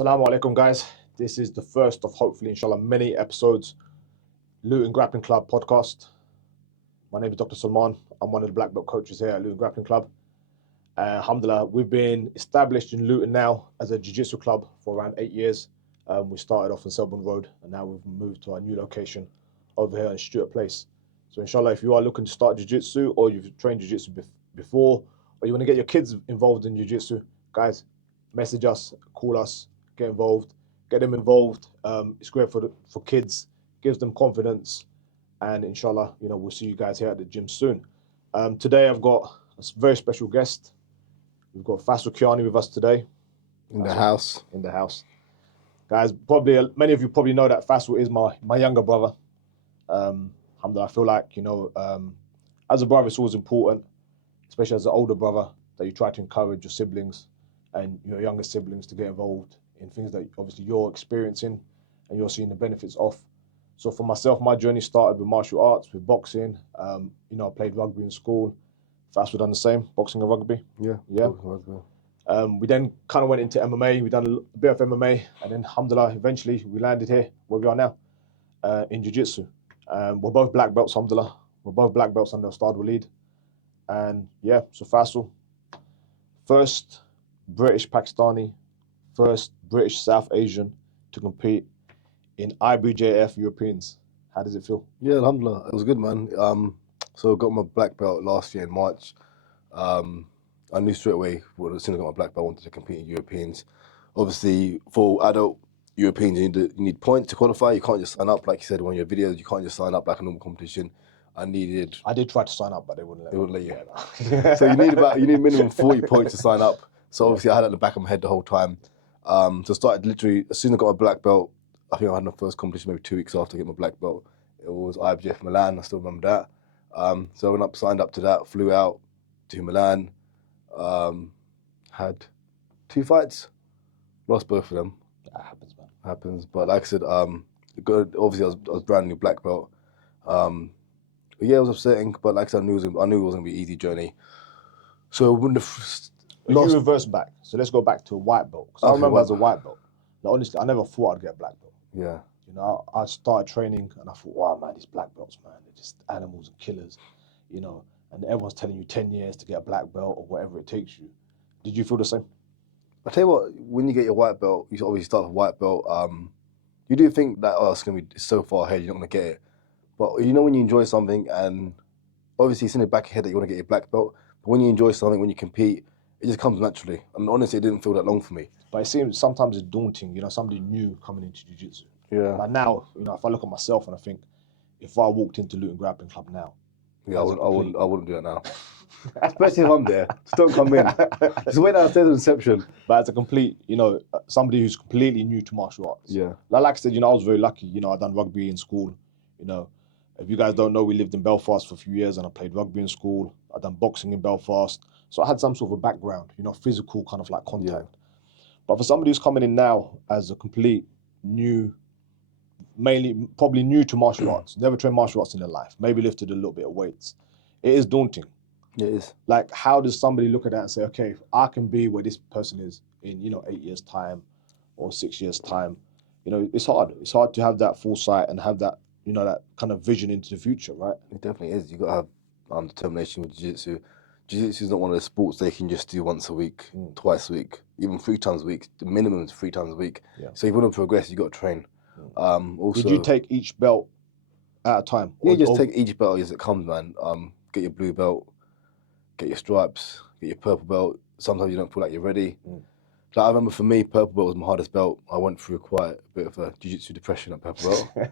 Assalamu alaikum, guys. This is the first of hopefully, inshallah, many episodes. Luton Grappling Club podcast. My name is Dr. Salman. I'm one of the black belt coaches here at Luton Grappling Club. Alhamdulillah, we've been established in Luton now as a jiu-jitsu club for around 8 years. We started off on Selborne Road, and now we've moved to our new location over here in Stuart Place. So inshallah, if you are looking to start jiu-jitsu, or you've trained jiu-jitsu before, or you want to get your kids involved in jiu-jitsu, guys, message us, call us, get involved, get them involved. It's great for kids, gives them confidence, and inshallah, we'll see you guys here at the gym soon. Today I've got a very special guest. We've got Faisal Kayani with us today. In the house. Guys, many of you probably know that Faisal is my younger brother. Alhamdulillah, I feel like, as a brother, it's always important, especially as an older brother, that you try to encourage your siblings and your younger siblings to get involved in things that obviously you're experiencing and you're seeing the benefits of. So for myself, my journey started with martial arts, with boxing. I played rugby in school. Faisal done the same, boxing and rugby. Yeah. We then kind of went into MMA. We done a bit of MMA, and then alhamdulillah, eventually we landed here where we are now, in jiu-jitsu. We're both black belts, alhamdulillah. We're both black belts under Ustad Waleed. And yeah, so Faisal, first British Pakistani, first British South Asian to compete in IBJJF Europeans. How does it feel? Yeah, alhamdulillah, it was good, man. So I got my black belt last year in March. I knew straight away, as soon as I got my black belt, I wanted to compete in Europeans. Obviously, for adult Europeans, you need points to qualify. You can't just sign up, like you said in one of your videos. You can't just sign up like a normal competition. I did try to sign up, but they wouldn't let you. So you need minimum 40 points to sign up. So obviously I had it at the back of my head the whole time. So I started literally, as soon as I got my black belt, I think I had my first competition maybe 2 weeks after I get my black belt. It was IBJJF Milan, I still remember that. So I went up, signed up to that, flew out to Milan, had 2 fights, lost both of them. That happens, man. Happens, but like I said, obviously I was brand new black belt. But yeah, it was upsetting, but like I said, I knew it wasn't going to be an easy journey. So when if you reverse back, so let's go back to a white belt. Because I remember as a white belt, honestly, I never thought I'd get a black belt. Yeah. I started training and I thought, wow, man, these black belts, man, they're just animals and killers, and everyone's telling you 10 years to get a black belt or whatever it takes you. Did you feel the same? I tell you what, when you get your white belt, you obviously start with white belt. You do think that, it's going to be so far ahead, you're not going to get it. But when you enjoy something, and obviously it's in the back of your head that you want to get your black belt, but when you enjoy something, when you compete, it just comes naturally. And honestly, it didn't feel that long for me. But it seems sometimes it's daunting, somebody new coming into jiu-jitsu. Yeah. But now, if I look at myself and I think, if I walked into Luton Grappling Club now. Yeah, I wouldn't do it now. Especially if I'm there. Just don't come in. Just wait downstairs at reception. But as a complete, somebody who's completely new to martial arts. Yeah. Like I said, I was very lucky. I done rugby in school. If you guys don't know, we lived in Belfast for a few years and I played rugby in school. I done boxing in Belfast. So I had some sort of a background, physical kind of like contact. Yeah. But for somebody who's coming in now as a complete new, probably new to martial arts, never trained martial arts in their life, maybe lifted a little bit of weights, it is daunting. It is. Like, how does somebody look at that and say, okay, I can be where this person is in, 8 years' time or 6 years' time? It's hard. It's hard to have that foresight and have that, that kind of vision into the future, right? It definitely is. You got to have determination with jiu-jitsu. Jiu-jitsu is not one of the sports they can just do once a week, twice a week, even 3 times a week. The minimum is 3 times a week. Yeah. So if you want to progress, you got to train. Also, did you take each belt at a time? Yeah, just take each belt as it comes, man. Get your blue belt, get your stripes, get your purple belt. Sometimes you don't feel like you're ready. Like I remember for me, purple belt was my hardest belt. I went through quite a bit of a jiu-jitsu depression at purple belt.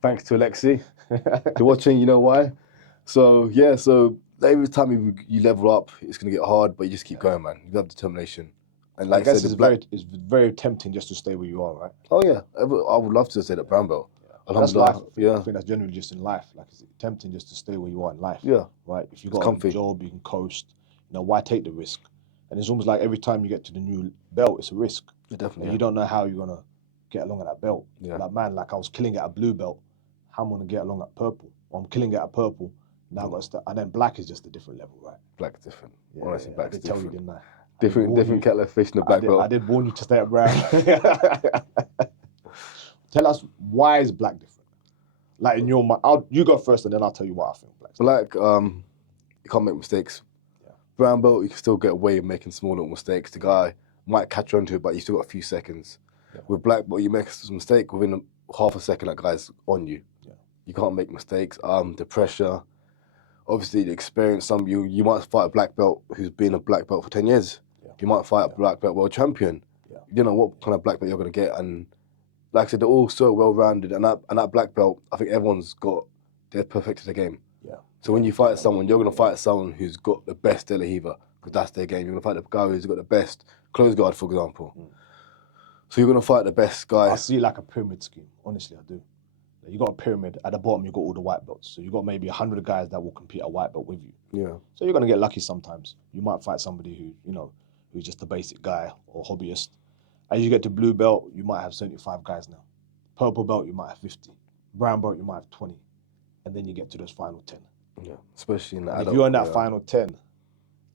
Thanks to Alexi. If you're watching, you know why. So yeah, so every time you level up, it's going to get hard, but you just keep going, man. You have determination. And like I said, it's very tempting just to stay where you are, right? Oh yeah, I would love to stay at brown belt. Yeah. That's life. Yeah. I think that's generally just in life. Like, it's tempting just to stay where you are in life. Yeah. Right? If you've got a job, you can coast. Why take the risk? And it's almost like every time you get to the new belt, it's a risk. Yeah, definitely. You don't know how you're going to get along at that belt. Yeah. Like, man, I was killing it at blue belt. How am I going to get along at purple? Or I'm killing it at purple. Now I've got to start. And then black is just a different level, right? Black is different. Yeah, Honestly, black is different. I did tell you, didn't I? Different kettle of fish in the black I belt. did warn you to stay at brown. Tell us, why is black different? Like in your mind, you go first and then I'll tell you what I think. Black, you can't make mistakes. Yeah. Brown belt, you can still get away with making small little mistakes. The guy might catch on to it, but you still got a few seconds. Yeah. With black belt, you make a mistake within half a second, that guy's on you. Yeah. You can't make mistakes. The pressure, obviously the experience. You might fight a black belt who's been a black belt for 10 years. Yeah. You might fight a black belt world champion. Yeah. You don't know what kind of black belt you're going to get. And like I said, they're all so well-rounded. And that black belt, I think they've perfected the game. Yeah. So when you fight someone, you're going to fight someone who's got the best De La Riva, because that's their game. You're going to fight the guy who's got the best close guard, for example. So you're going to fight the best guy. I see like a pyramid scheme. Honestly, I do. You got a pyramid. At the bottom, you got all the white belts. So you got maybe 100 guys that will compete at white belt with you. Yeah. So you're going to get lucky sometimes. You might fight somebody who's just a basic guy or hobbyist. As you get to blue belt, you might have 75 guys now. Purple belt, you might have 50. Brown belt, you might have 20. And then you get to those final 10. Yeah, especially in the adult. If you're in that final 10,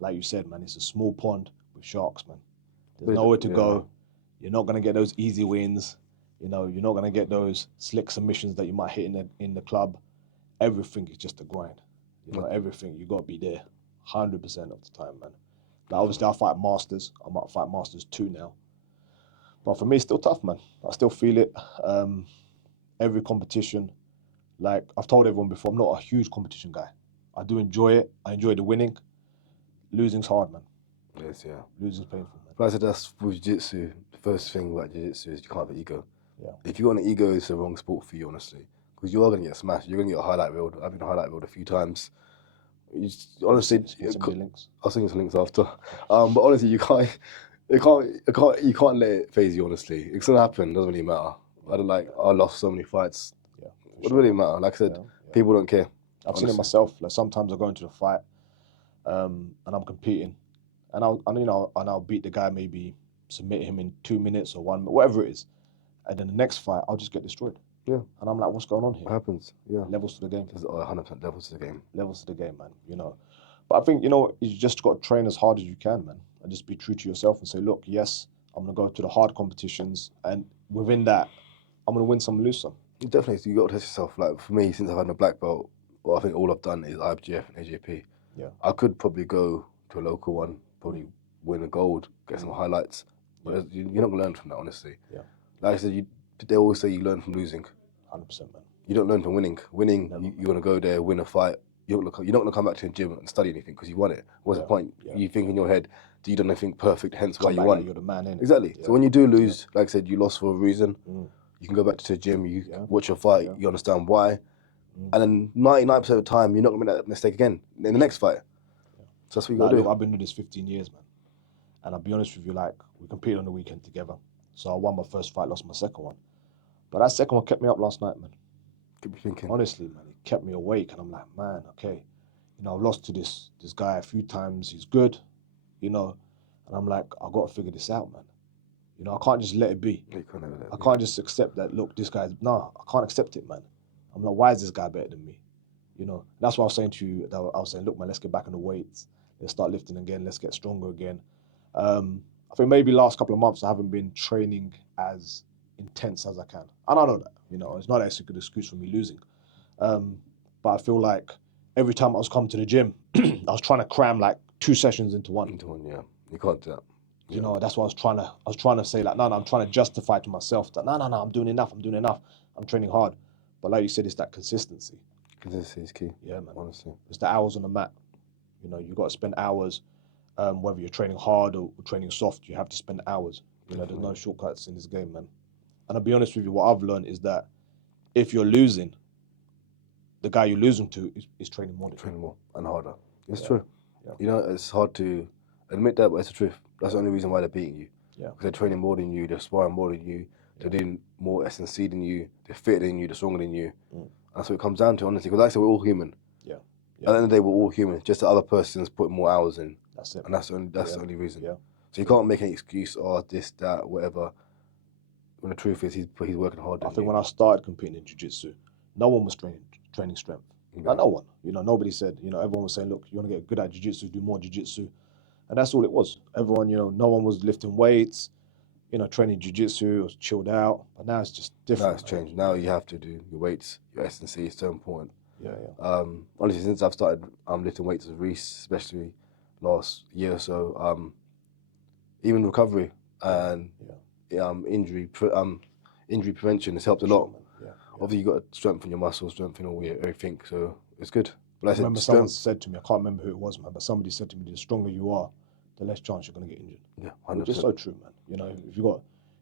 like you said, man, it's a small pond with sharks, man. There's nowhere to go. You're not going to get those easy wins. You're not going to get those slick submissions that you might hit in the club. Everything is just a grind. Everything. You got to be there 100% of the time, man. Like, obviously, I fight Masters. I might fight Masters 2 now. But for me, it's still tough, man. I still feel it. Every competition, like I've told everyone before, I'm not a huge competition guy. I do enjoy it. I enjoy the winning. Losing's hard, man. Yes, yeah. Losing's painful, man. But I said that's with jiu-jitsu. The first thing about jiu-jitsu is you can't have an ego. Yeah. If you got an ego, it's the wrong sport for you, honestly. Because you are going to get smashed. You're going to get a highlight reel. I've been highlight reeled a few times. Honestly, I'll send you some links after. But honestly, you can't let it phase you. Honestly, it's gonna happen. It doesn't really matter. I lost so many fights. Yeah, what does it really matter? Like I said, people don't care. I've seen it myself. Like sometimes I go into the fight, and I'm competing, and I'll beat the guy, maybe submit him in 2 minutes or 1 minute, whatever it is, and then the next fight I'll just get destroyed. Yeah. And I'm like, what's going on here? What happens? Yeah. Levels to the game. There's 100% levels to the game. Levels to the game, man. But I think, you just got to train as hard as you can, man. And just be true to yourself and say, look, yes, I'm going to go to the hard competitions. And within that, I'm going to win some, lose some. Definitely. So you got to test yourself. Like for me, since I've had my black belt, I think all I've done is IBJF and AJP. Yeah. I could probably go to a local one, probably win a gold, get some highlights. But you're not going to learn from that, honestly. Yeah. Like I said, they always say you learn from losing. 100%, man. You don't learn from winning. Winning, you're going to go there, win a fight. You're not going to come back to the gym and study anything because you won it. What's the point? Yeah. You think in your head, you don't think perfect, hence why you won. Like you're the man, innit? Exactly. Yeah. So when you do lose, like I said, you lost for a reason. You can go back to the gym, you watch your fight, you understand why. And then 99% of the time, you're not going to make that mistake again in the next fight. Yeah. So that's what you got to do. I've been doing this 15 years, man. And I'll be honest with you, like, we competed on the weekend together. So I won my first fight, lost my second one. But that second one kept me up last night, man. Keep me thinking. Honestly, man, it kept me awake. And I'm like, man, okay. I've lost to this guy a few times. He's good, And I'm like, I've got to figure this out, man. I can't just let it be. I can't just accept that, look, this guy's... No, I can't accept it, man. I'm like, why is this guy better than me? That's why I was saying to you, I was saying, look, man, let's get back on the weights. Let's start lifting again. Let's get stronger again. I think maybe last couple of months I haven't been training as intense as I can. And I know that, it's not actually a good excuse for me losing. But I feel like every time I was coming to the gym, I was trying to cram like 2 sessions into one. Yeah. You can't do that. That's what I was trying to say, like, no, I'm trying to justify to myself that, no, I'm doing enough. I'm training hard. But like you said, it's that consistency. Consistency is key. Yeah, man. Honestly. It's the hours on the mat. You got to spend hours, whether you're training hard or training soft, you have to spend hours. There's no shortcuts in this game, man. And I'll be honest with you, what I've learned is that if you're losing, the guy you're losing to is training more. Training more and harder. It's true. Yeah. It's hard to admit that, but it's the truth. That's the only reason why they're beating you. Yeah. Because they're training more than you, they're sparring more than you, they're doing more S&C than you, they're fitter than you, they're stronger than you. That's what it comes down to, honestly. Because like I said, we're all human. Yeah. At the end of the day, we're all human. Just the other person's putting more hours in. That's it. And that's the only reason. Yeah. So you can't make any excuse, this, that, whatever. When the truth is, he's working hard. I think when I started competing in jiu-jitsu, no one was training strength. Yeah. Like no one. Nobody said, everyone was saying, look, you want to get good at jiu-jitsu, do more jiu-jitsu. And that's all it was. Everyone, you know, no one was lifting weights, you know, training jiu-jitsu, it was chilled out. But now it's just different. Now it's changed. Now you have to do your weights, your S&C is so important. Yeah. Honestly, since I've started lifting weights with Reese, especially last year or so, even recovery and injury prevention has helped a lot. Obviously, you got to strengthen your muscles, strengthen all your everything, so it's good. But I remember someone said to me, I can't remember who it was, man, but somebody said to me, the stronger you are, the less chance you're going to get injured. Yeah, 100%. Which is so true, man. You know,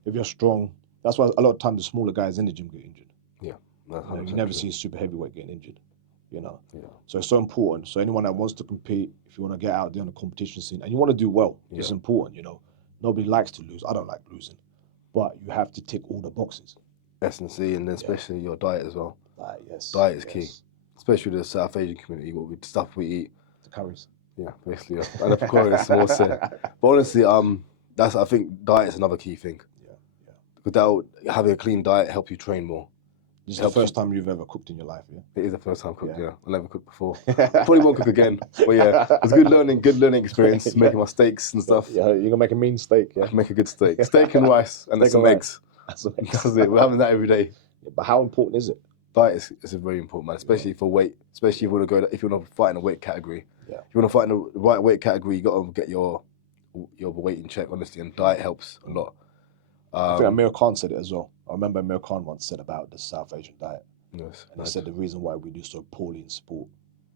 if you're strong, that's why a lot of times the smaller guys in the gym get injured. Yeah, that's 100%. You never see a super heavyweight getting injured. You know, yeah. So it's so important. So anyone that wants to compete, if you want to get out there on the competition scene and you want to do well, it's important. You know, nobody likes to lose. I don't like losing, but you have to tick all the boxes. S&C, and then especially your diet as well. Yes. Diet is key, especially the South Asian community. What stuff we eat. The curries. Yeah, basically. Yeah. And the pakora is more so. But honestly, I think diet is another key thing. Yeah. Without having a clean diet, helps you train more. This is the first time you've ever cooked in your life, yeah? It is the first time I cooked, yeah. I never cooked before. Probably won't cook again. But yeah, it was good learning experience, making my steaks and stuff. Yeah, you're gonna make a mean steak, yeah? I can make a good steak. Steak and rice and some eggs. That's it. We're having that every day. Yeah, but how important is it? Diet is very important, man, especially for weight. Especially if you want to fight in a weight category. Yeah. If you want to fight in the right weight category, you got to get your weight in check, honestly, and diet helps a lot. I think Amir Khan said it as well. I remember Amir Khan once said about the South Asian diet. Yes, and he said the reason why we do so poorly in sport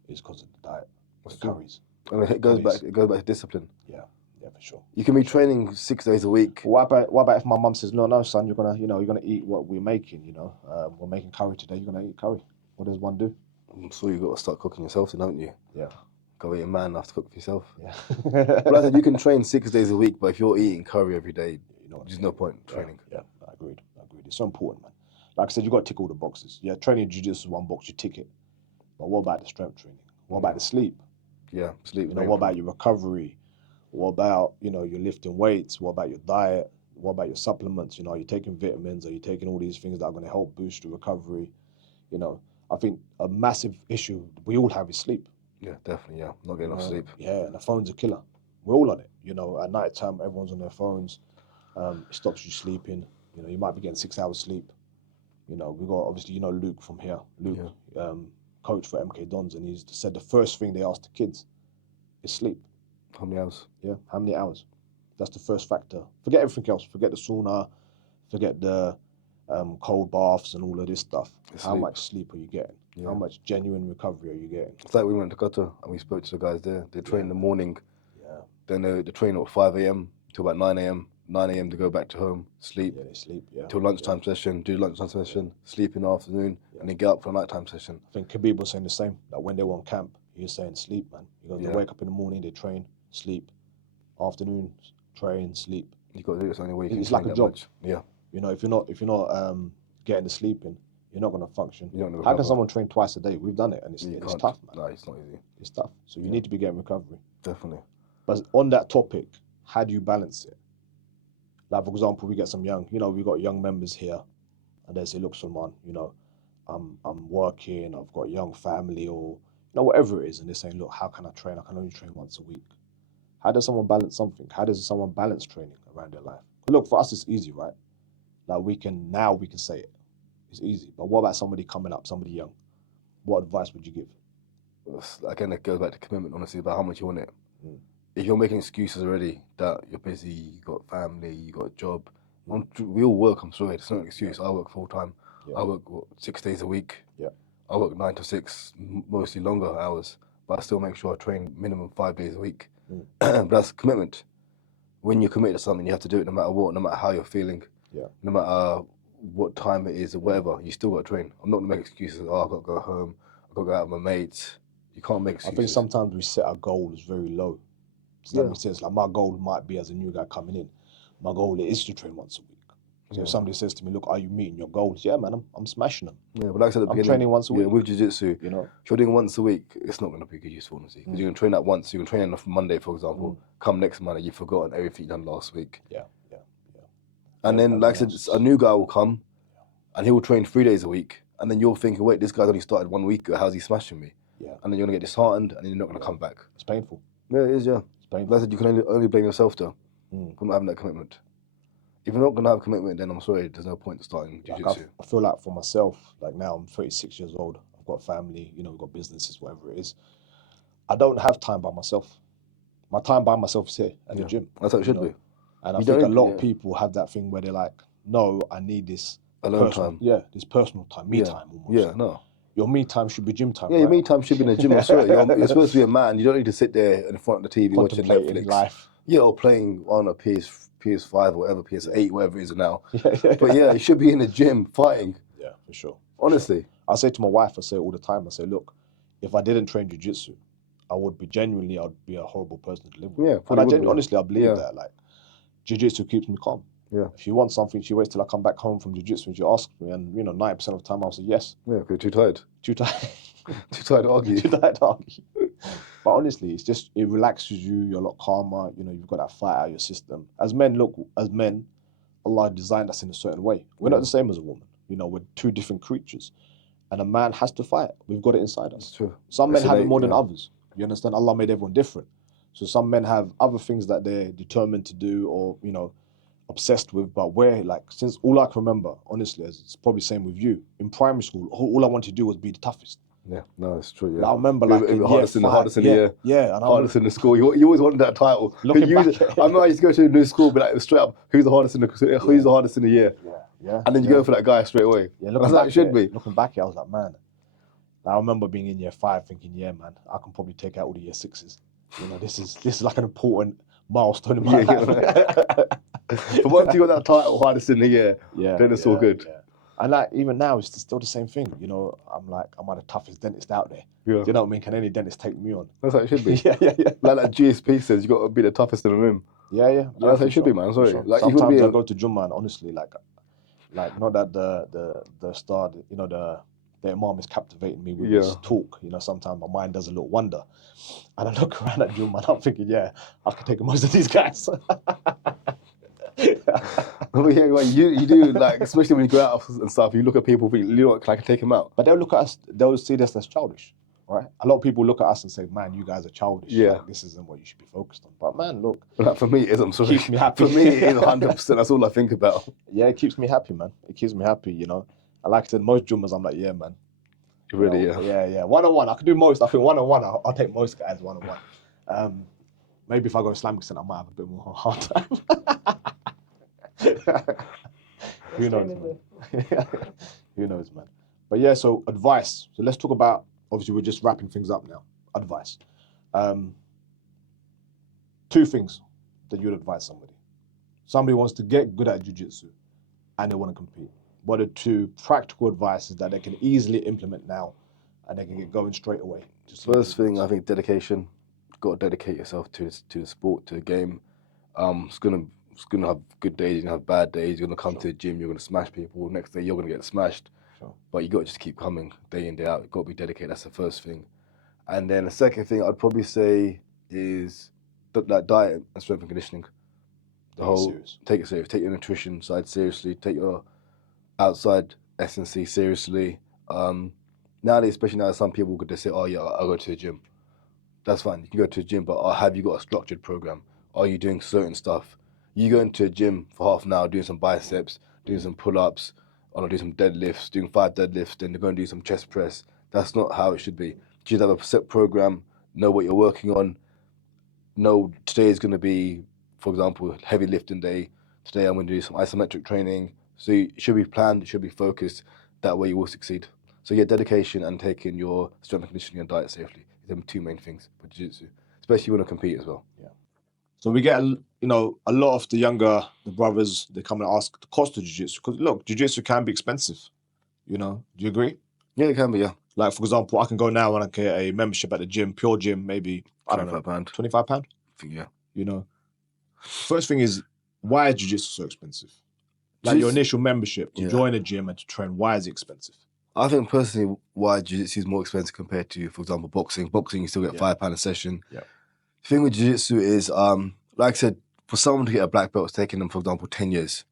is because of the diet, the curries. And it goes back to discipline. Yeah, for sure. You can be training 6 days a week. What about if my mum says, no, son, you're gonna eat what we're making. You know, we're making curry today. You're gonna eat curry. What does one do? So you got to start cooking yourself, then, don't you? Yeah. Go eat a man enough to cook for yourself. Yeah. But I said you can train 6 days a week, but if you're eating curry every day, there's no point in training. Yeah, I agreed. It's so important, man. Like I said, you got to tick all the boxes. Yeah, training jiu-jitsu is one box, you tick it. But what about the strength training? What about the sleep? Yeah, sleep. You know, what about your recovery? What about, your lifting weights? What about your diet? What about your supplements? You know, are you taking vitamins? Are you taking all these things that are going to help boost your recovery? You know, I think a massive issue we all have is sleep. Yeah, definitely, yeah. Not getting enough sleep. Yeah, and the phone's a killer. We're all on it. You know, at night time, everyone's on their phones. It stops you sleeping. You know, you might be getting 6 hours sleep. You know, we got, obviously, Luke from here. Luke, coach for MK Dons, and he's said the first thing they ask the kids is sleep. How many hours? Yeah, how many hours? That's the first factor. Forget everything else. Forget the sauna. Forget the cold baths and all of this stuff. How much sleep are you getting? Yeah. How much genuine recovery are you getting? It's like we went to Qatar and we spoke to the guys there. They train in the morning. Yeah. Then they train at 5 a.m. till about 9 a.m. 9 a.m. to go back to home, sleep. Yeah, they sleep, yeah. Till lunchtime session, do lunchtime session, sleep in the afternoon, and then get up for a nighttime session. I think Khabib was saying the same. That when they were on camp, he was saying sleep, man. He goes, they wake up in the morning, they train, sleep. Afternoon, train, sleep. You got to do this only way. It's like a job. Much. Yeah. You know, if you're not getting the sleep in, you're not going to function. How can someone train twice a day? We've done it, and it's tough, man. No, it's not easy. It's tough. So you need to be getting recovery. Definitely. But on that topic, how do you balance it? Like, for example, we get some we got young members here, and they say, look, Salman, I'm working, I've got a young family, or, whatever it is, and they're saying, look, how can I train? I can only train once a week. How does someone balance something? How does someone balance training around their life? Look, for us, it's easy, right? Like, we can say it. It's easy. But what about somebody coming up, somebody young? What advice would you give? Again, it goes back to commitment, honestly, about how much you want it. If you're making excuses already that you're busy, you got family, you got a job, we all work, I'm sorry, it's not an excuse. I work full time. Yeah. I work 6 days a week. Yeah. I work 9 to 6, mostly longer hours, but I still make sure I train minimum 5 days a week. But that's commitment. When you're committed to something, you have to do it no matter what, no matter how you're feeling, no matter what time it is or whatever, you still got to train. I'm not going to make excuses, I've got to go home, I've got to go out with my mates. You can't make excuses. I think sometimes we set our goals very low. Does that make sense? Like, my goal might be, as a new guy coming in, my goal is to train once a week. So if somebody says to me, look, are you meeting your goals? Yeah, man, I'm smashing them. Yeah, but like I said at the beginning, I'm training once a week. With jiu-jitsu, if you're doing once a week, it's not going to be good useful, honestly. Because you can train that once, you can train enough Monday, for example, come next Monday, you've forgotten everything you done last week. Yeah. And then, like I said, a new guy will come, and he will train 3 days a week, and then you're thinking, wait, this guy's only started 1 week ago, how's he smashing me? Yeah. And then you're going to get disheartened, and then you're not going to come back. It's painful. Yeah, it is, yeah. Like I said, you can only blame yourself though for not having that commitment. If you're not going to have a commitment, then I'm sorry, there's no point starting jiu-jitsu. I feel like for myself, like now I'm 36 years old, I've got a family, you know, we've got businesses, whatever it is. I don't have time by myself. My time by myself is here at the gym. That's how it should be. And I think a lot of people have that thing where they're like, no, I need this alone time. Yeah, this personal time, me time almost. Yeah, no. Your me time should be gym time. Yeah, your me time should be in the gym. I'm sorry. You're supposed to be a man. You don't need to sit there in front of the TV watching Netflix. Life. Yeah, or playing on a PS5 or whatever, PS8, whatever it is now. But yeah, you should be in the gym fighting. Yeah, for sure. Honestly. I say to my wife, I say all the time, I say, look, if I didn't train jiu-jitsu, I'd be a horrible person to live with. Yeah, and honestly, I believe that. Like, jiu-jitsu keeps me calm. Yeah. If she wants something, she waits till I come back home from jiu-jitsu and she asks me, and 90% of the time I'll say yes. Yeah, because you're too tired. Too tired. Too tired to argue. Too tired to argue. But honestly, it relaxes you. You're a lot calmer. You've got that fight out of your system. As men, Allah designed us in a certain way. We're not the same as a woman. We're two different creatures. And a man has to fight. We've got it inside us. That's true. Some men have it more than others. You understand? Allah made everyone different. So some men have other things that they're determined to do or, obsessed with. But since all I can remember, honestly, it's probably the same with you. In primary school, all I wanted to do was be the toughest. Yeah, no, it's true. Yeah, I remember the hardest in the year. Yeah, and hardest in the school. You always wanted that title. I remember I used to go to a new school, be like straight up, who's the hardest in the year? Yeah. And then you go for that guy straight away. Yeah, that's how it should be. Looking back, I was like, man. I remember being in year 5, thinking, yeah, man, I can probably take out all the year 6s. This is like an important milestone in my life. But once you got that title, hardest in the year, then it's all good. Yeah. And even now, it's still the same thing. I'm the toughest dentist out there. Yeah. Do you know what I mean? Can any dentist take me on? That's how it should be. yeah. Like that GSP says, you got to be the toughest in the room. Yeah. That's how it should be, man. Sorry. Sure. Sometimes I go to gym, man. Honestly, like not that the star, the imam is captivating me with his talk. Sometimes my mind does a little wonder, and I look around at gym, man. I'm thinking, yeah, I could take most of these guys. But yeah, you do, like, especially when you go out and stuff, you look at people, I can take them out. But they'll look at us, they'll see this as childish, right? A lot of people look at us and say, man, you guys are childish. Yeah. Like, this isn't what you should be focused on. But man, look. Like, for me, it is, I'm sorry. Keeps me happy. For me, it is 100%. That's all I think about. Yeah, it keeps me happy, man. It keeps me happy, And like I said, most gymmers, I'm like, yeah, man. Really, Yeah. One-on-one, I can do most. I think one-on-one, I'll take most guys one-on-one. Maybe if I go Islamic Center, I might have a bit more hard time. Who knows, man? Who knows, man? But yeah, so advice. So let's talk about, obviously we're just wrapping things up now. Advice. 2 things that you'd advise somebody. Somebody wants to get good at jiu-jitsu and they want to compete. What are 2 practical advices that they can easily implement now and they can get going straight away? First thing, I think dedication. You've got to dedicate yourself to the sport, to the game. It's gonna have good days, you're gonna have bad days, you're gonna come to the gym, you're gonna smash people, next day you're gonna get smashed. But you gotta just keep coming day in, day out. You've got to be dedicated, that's the first thing. And then the second thing I'd probably say is that diet and strength and conditioning. Take it serious. Take your nutrition side seriously, take your outside S&C seriously. Nowadays, especially now, some people could just say, oh yeah, I'll go to the gym. That's fine, you can go to the gym, but have you got a structured program? Are you doing certain stuff? You go into a gym for half an hour, doing some biceps, doing some pull-ups, or doing some deadlifts, doing 5 deadlifts, then they're going to do some chest press. That's not how it should be. You should have a set program, know what you're working on, know today is going to be, for example, heavy lifting day. Today I'm going to do some isometric training. So it should be planned, it should be focused. That way you will succeed. So yeah, dedication and taking your strength and conditioning and diet safely. These are the 2 main things for jiu-jitsu, especially when you want to compete as well. Yeah. So we get, a lot of the brothers, they come and ask the cost of jiu-jitsu. Because look, jiu-jitsu can be expensive. Do you agree? Yeah, it can be, yeah. Like, for example, I can go now and I get a membership at the gym, pure gym, maybe, I don't know. £25. £25? I think, yeah. First thing is, why is jiu-jitsu so expensive? Like your initial membership to join a gym and to train, why is it expensive? I think personally why jiu-jitsu is more expensive compared to, for example, boxing. Boxing, you still get £5 a session. Yeah. The thing with jiu-jitsu is, like I said, for someone to get a black belt, it's taking them, for example, 10 years.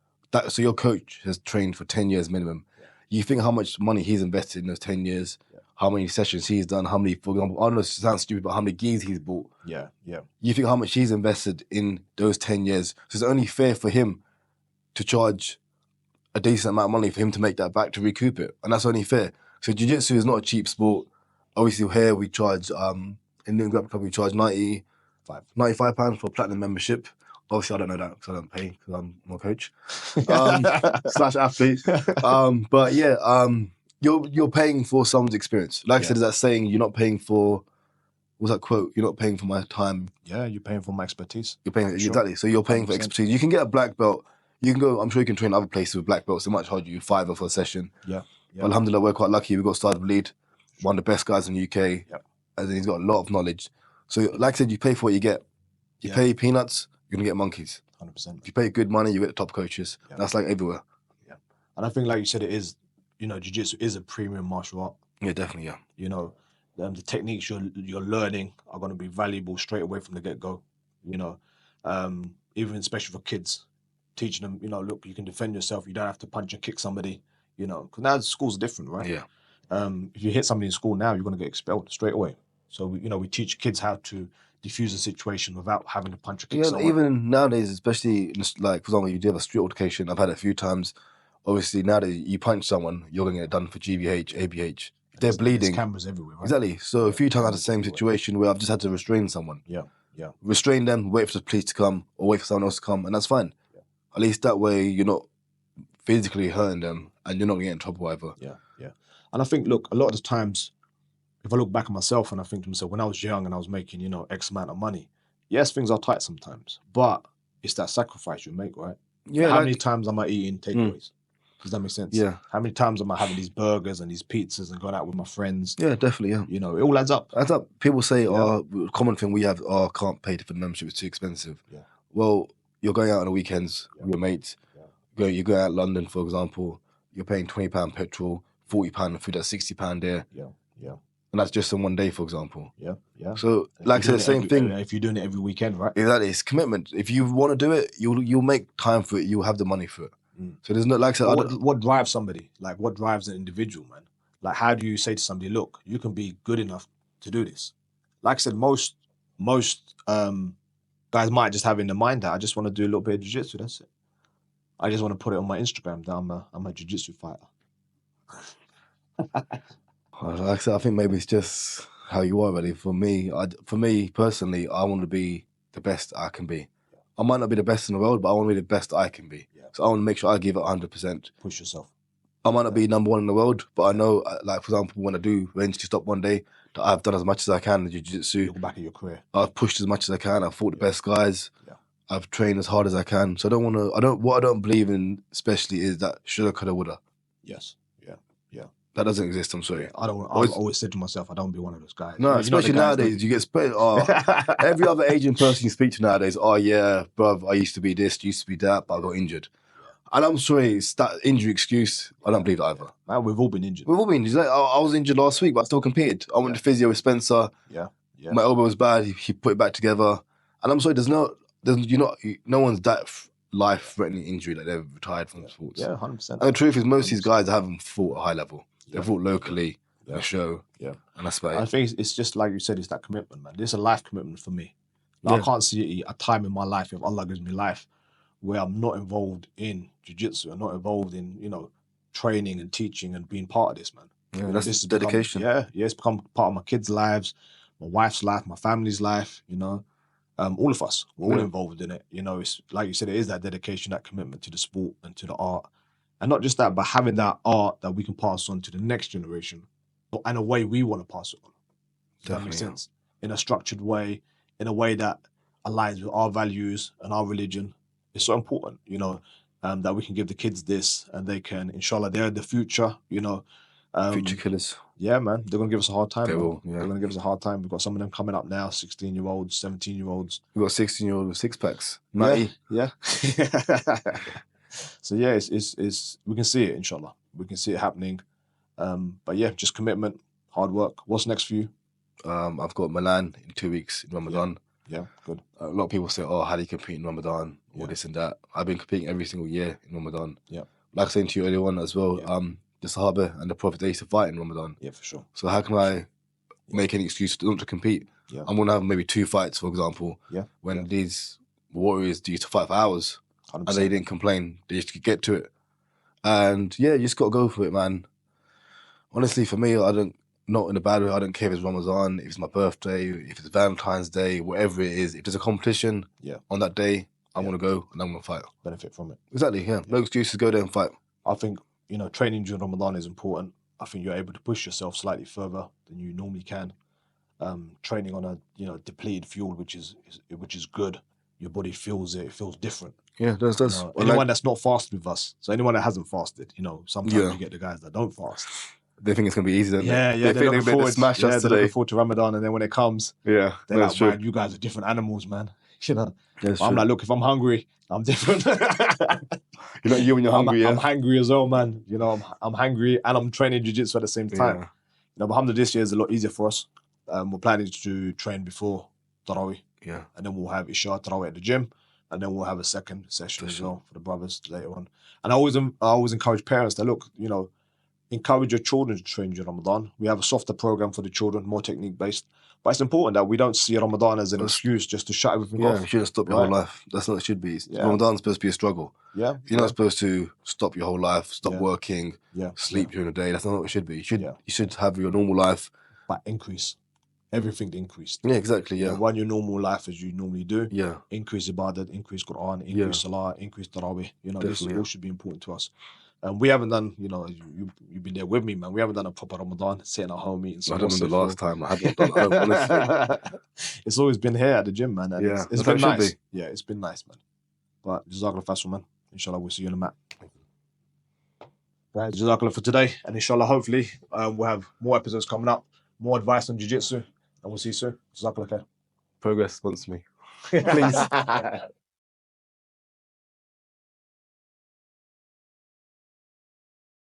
So your coach has trained for 10 years minimum. Yeah. You think how much money he's invested in those 10 years, how many sessions he's done, how many, for example, I don't know, it sounds stupid, but how many gis he's bought. Yeah. You think how much he's invested in those 10 years. So it's only fair for him to charge a decent amount of money for him to make that back to recoup it. And that's only fair. So jiu-jitsu is not a cheap sport. Obviously here we charge, in Luton Grappling Club, we charge £95 for platinum membership. Obviously I don't know that because I don't pay because I'm a coach / athlete. But yeah, you're paying for someone's experience. Like I said, is that saying you're not paying for, what's that quote? You're not paying for my time. Yeah, you're paying for my expertise. You're paying, exactly. So you're paying 100%. For expertise. You can get a black belt. You can go, I'm sure you can train other places with black belts. They might charge you $5 for a session. Yeah. But alhamdulillah, we're quite lucky. We got started with Lead, one of the best guys in the UK. Yep. And he's got a lot of knowledge. So like I said, you pay for what you get. You pay peanuts, you're going to get monkeys. 100%. If you pay good money, you get the top coaches. Yeah. That's like everywhere. Yeah. And I think, like you said, it is, jiu-jitsu is a premium martial art. Yeah, definitely, yeah. The techniques you're learning are going to be valuable straight away from the get-go. Even especially for kids, teaching them, look, you can defend yourself. You don't have to punch and kick somebody, because now the schools are different, right? Yeah. If you hit somebody in school now, you're going to get expelled straight away. So, we teach kids how to diffuse a situation without having to punch or kick someone. Even nowadays, especially like, for example, you do have a street altercation. I've had it a few times. Obviously, nowadays, you punch someone, you're going to get it done for GBH, ABH. If they're bleeding. There's cameras everywhere, right? Exactly. So a few times I had the same situation where I've just had to restrain someone. Yeah. Restrain them, wait for the police to come, or wait for someone else to come, and that's fine. Yeah. At least that way you're not physically hurting them and you're not getting in trouble either. Yeah. And I think, look, a lot of the times, if I look back at myself and I think to myself, when I was young and I was making, X amount of money, yes, things are tight sometimes, but it's that sacrifice you make, right? Yeah. How many times am I eating takeaways? Does that make sense? Yeah. How many times am I having these burgers and these pizzas and going out with my friends? Yeah, definitely, yeah. It all adds up. Adds up. People say, common thing we have, can't pay for the membership, it's too expensive. Yeah. Well, you're going out on the weekends with your mates. Yeah. You go out London, for example, you're paying £20 petrol, £40 food, that's £60 there. Yeah. And that's just in one day, for example. Yeah. So, like I said, the same thing. If you're doing it every weekend, right? Exactly, it's commitment. If you want to do it, you'll make time for it. You'll have the money for it. So there's no, like I said, what drives somebody? Like, what drives an individual, man? Like, how do you say to somebody, look, you can be good enough to do this? Like I said, most guys might just have in their mind that I just want to do a little bit of jiu-jitsu, that's it. I just want to put it on my Instagram that I'm a jiu-jitsu fighter. Like I said, I think maybe it's just how you are, really. For me personally, I want to be the best I can be. I might not be the best in the world, but I want to be the best I can be. Yeah. So I want to make sure I give it 100%. Push yourself. I might not be number one in the world, but I know, like, for example, when I do eventually stop one day, that I've done as much as I can in jiu-jitsu. Look back at your career. I've pushed as much as I can. I've fought the best guys. Yeah. I've trained as hard as I can. So what I don't believe in, especially, is that shoulda, coulda, woulda. Yes. Yeah. That doesn't exist, I'm sorry. I've always said to myself, I don't want to be one of those guys. No, especially nowadays, you get spread. Every other Asian person you speak to nowadays, yeah, bruv, I used to be this, used to be that, but I got injured. And I'm sorry, it's that injury excuse. I don't believe that either. Man, we've all been injured. We've all been injured. I was injured last week, but I still competed. I went to physio with Spencer. Yeah. My elbow was bad. He put it back together. And I'm sorry, no one's that life-threatening injury that they've retired from sports. Yeah, 100%. And the truth is, most of these guys haven't fought at a high level. They've fought locally, in a show. Yeah. And that's about it. I think it's just like you said, it's that commitment, man. It's a life commitment for me. Like, I can't see a time in my life, if Allah gives me life, where I'm not involved in jiu-jitsu. I'm not involved in, training and teaching and being part of this, man. Yeah, that's dedication. It's become part of my kids' lives, my wife's life, my family's life, all of us, we're all involved in it. It's like you said, it is that dedication, that commitment to the sport and to the art. And not just that, but having that art that we can pass on to the next generation and a way we want to pass it on. Does that make sense? In a structured way, in a way that aligns with our values and our religion. It's so important, that we can give the kids this and they can, inshallah, they're the future, future killers. Yeah, man. They're going to give us a hard time. They will, yeah. They're going to give us a hard time. We've got some of them coming up now, 16-year-olds, 17-year-olds. We've got 16-year-olds with six-packs. Yeah. So, yeah, it's we can see it, inshallah. We can see it happening. But, yeah, just commitment, hard work. What's next for you? I've got Milan in 2 weeks in Ramadan. Yeah, good. A lot of people say, how do you compete in Ramadan? Or this and that. I've been competing every single year in Ramadan. Yeah. Like I was saying to you earlier on as well, the Sahaba and the Prophet, they used to fight in Ramadan. Yeah, for sure. So how can I make any excuse not to compete? Yeah. I'm gonna have maybe 2 fights, for example. Yeah. When these warriors used to fight for hours 100%. and they didn't complain, they just could get to it. And yeah, you just got to go for it, man. Honestly, for me, not in a bad way. I don't care if it's Ramadan, if it's my birthday, if it's Valentine's Day, whatever it is. If there's a competition on that day, I'm gonna go and I'm gonna fight. Benefit from it. Exactly. Yeah. No excuses. Go there and fight. I think, you know, training during Ramadan is important. I think you're able to push yourself slightly further than you normally can. Training on a, you know, depleted fuel, which is good. Your body feels it. It feels different. Yeah, does. You know, anyone that's not fasted with us, so anyone that hasn't fasted, you know, sometimes you get the guys that don't fast. They think it's gonna be easy, don't they? Yeah, They think they're going to smash us today. They're looking forward to Ramadan, and then when it comes, yeah, they're like, man, you guys are different animals, man. You know, I'm like, look, if I'm hungry, I'm different. You're not you when you're hungry. I'm hungry as well, man. You know, I'm hungry and I'm training jiu-jitsu at the same time. You know, but alhamdulillah, this year is a lot easier for us. We're planning to train before Tarawih. Yeah. And then we'll have Isha Tarawih at the gym, and then we'll have a second session as well for the brothers later on. And I always encourage parents that, look, you know, encourage your children to train during Ramadan. We have a softer program for the children, more technique based. But it's important that we don't see Ramadan as an excuse just to shut everything off. Yeah, you shouldn't stop your whole life. That's not what it should be. Ramadan's supposed to be a struggle. Yeah. You're not supposed to stop your whole life, stop working, sleep during the day. That's not what it should be. You should have your normal life. But increase. Everything increased. Yeah, exactly, yeah. Run your normal life as you normally do. Yeah. Increase ibadat, increase Quran, increase Salah, increase Tarawih. You know, this all should be important to us. And we haven't done, you know, you've been there with me, man. We haven't done a proper Ramadan, sitting at home eating some. I don't remember the last time I had one done at home, honestly. It's always been here at the gym, man. And it's been nice. Yeah, it's been nice, man. But Jazakallah Faisal, man. Inshallah, we'll see you on the mat. Right, Jazakallah for today. And inshallah, hopefully, we'll have more episodes coming up, more advice on jiu-jitsu. And we'll see you soon. Jazakallah khair. Progress sponsor me. Please.